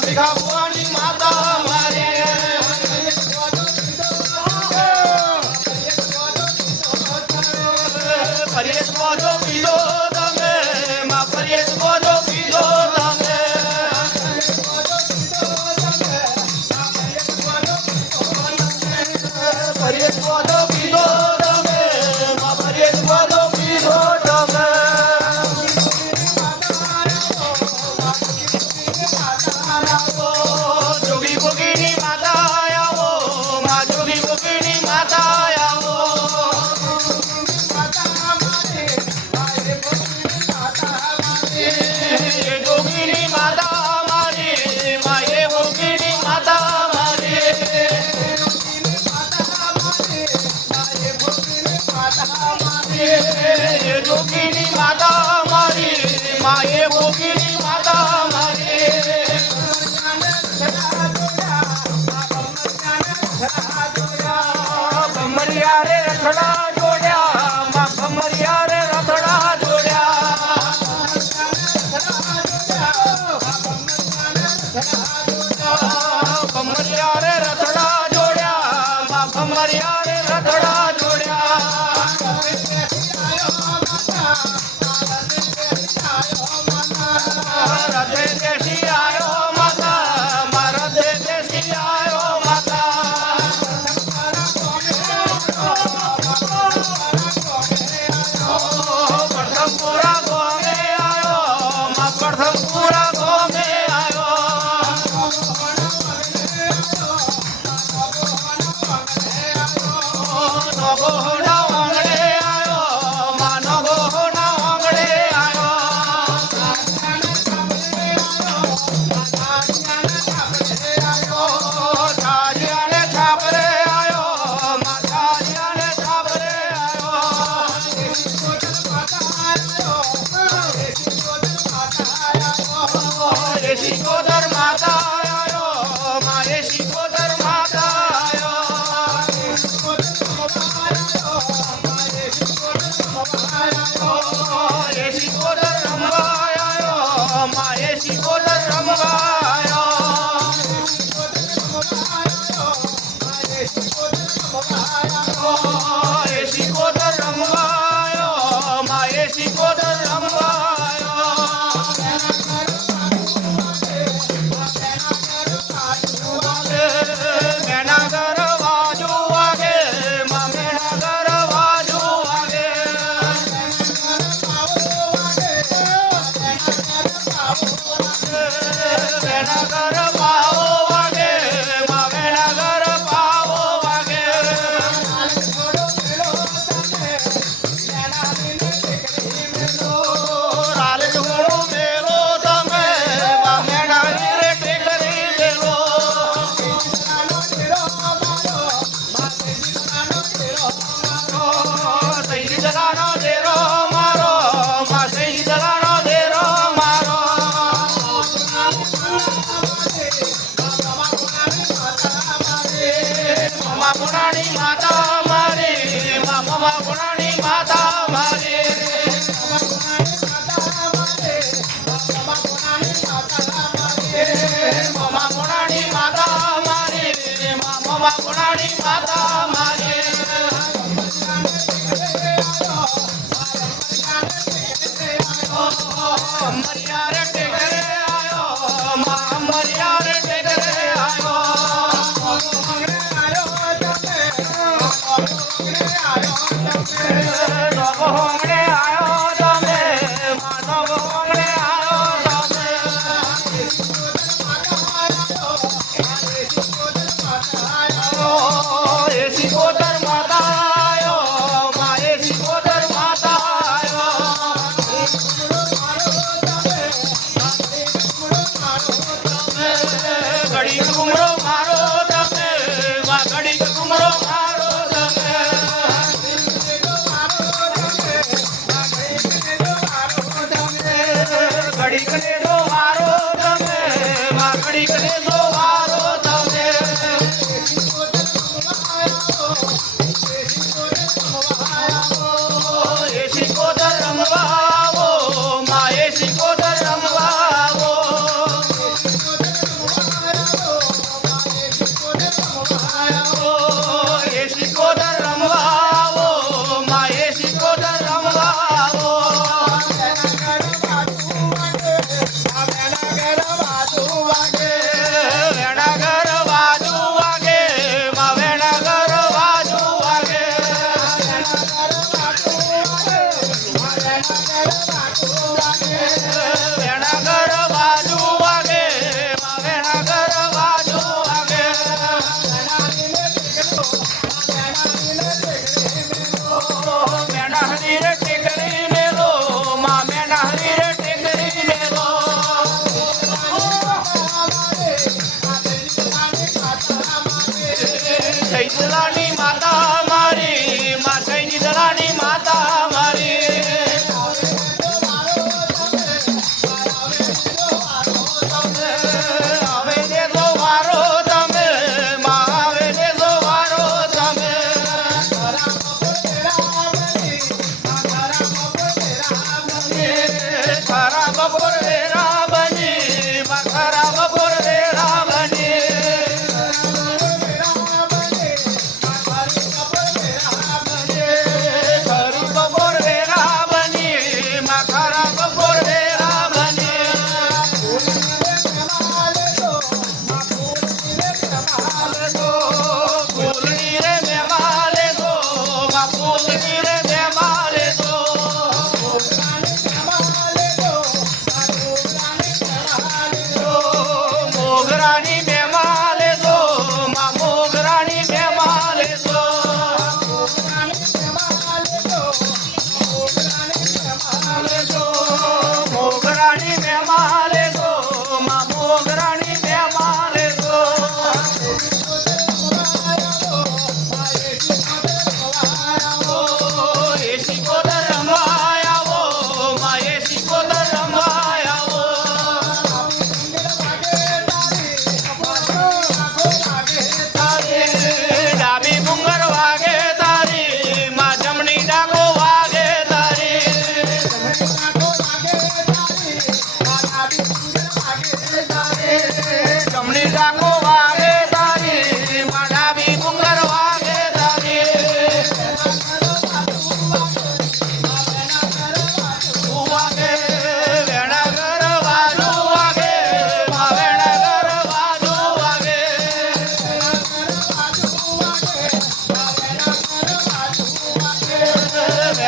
ભીખા ભવાની માતા મારે ફરિયાદ બોધો પીધો તમે માં ફરિયાદ બોધો પીધો તમે ફરિયાદ બોધો પીધો તમે માં ફરિયાદ બોધો પીધો તમે જોગી બોગીની માતા આવો માં જોગી બોગીની માતા આવો જોગીની માતા મારી માએ બોગીની માતા મારી જોગીની માતા મારી માએ બોગીની માતા મારી ભમરિયા રે રખડા જોડ્યા માં ભમરિયા રે રખડા જોડ્યા ભમરિયા રે રખડા જોડ્યા માં ભમરિયા રે રખડા જોડ્યા રથે દેશી આયો માતા મારા દેશી આયો માતા પ્રથમપુરા ગોમે આયો માં પ્રથમપુરા ગોમે આયો નગોહના આંગણે આયો માં નગોહના આંગણે આયો છાજિયાને છાપરે આયો માં છાજિયાને છાપરે આયો એ શિકોદર માતા આયો માં એ શિકોદર માતા આયો એ શિકોદર રમવા આયો માં એ શિકોદર રમવા આયો એ શિકોદર રમવા આયો માં એ શિકોદર રમવા આયો મેનાગર વાજો વાગે માં મેનાગર વાજો વાગે મેનાગર પાવો વાગે માં મેનાગર પાવો વાગે રાલ ઢોળો મેલો તમે માં મેનાની રે ટેકરી મેલો સહી જગાનો દેરો મારો માં સહી જગાનો દેરો મારો મમા પુરાણી માતા મારી માં મમા પુરાણી માતા મારી મમા પુરાણી માતા મારી માં મમા પુરાણી માતા મારી અમરિયા રે ટેકરે આયો માં અમરિયા રે ટેકરે આયો નગો હોંગડે આયો તમે માં નગો હોંગડે આયો તમે એ શિકોદર માતા આયો માં એ શિકોદર માતા આયો ઘડી ઘુમરો મારો તમે માં ઘડી ઘુમરો મારો તમે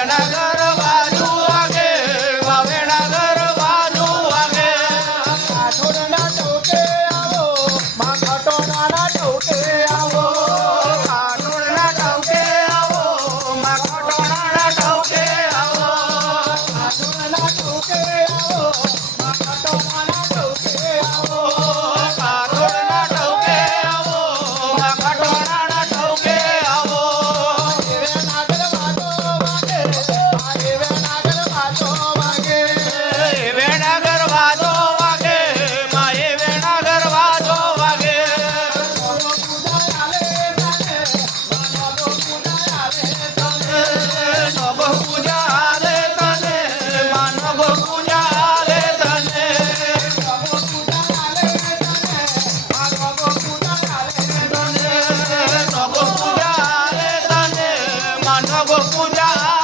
વેણા ઘર બાજુ વાગે વેણા ઘર બાજુ વાગે કાઠોડના ટોકે આવો માં ખટોડાના ટોકે આવો કાટોળના ટવકે આવો માં ખટોળાના ટવકે આવો કાઠોડના ટોકે આવો માં ખટોડાના ટોકે આવો કાટોળના ટવકે આવો માં ખટોળાના ટવકે આવો એવે નાગર વાતો વાગે એવે નાગર વાતો વાગે વેણા ગરવાજો વાગે માએ વેણા ગરવાજો વાગે પૂજા આલે તને માનો પૂજા આલે તને નભ પૂજા આલે તને માનવ પૂજા આલે તને નભ પૂજા આલે તને માનવ પૂજા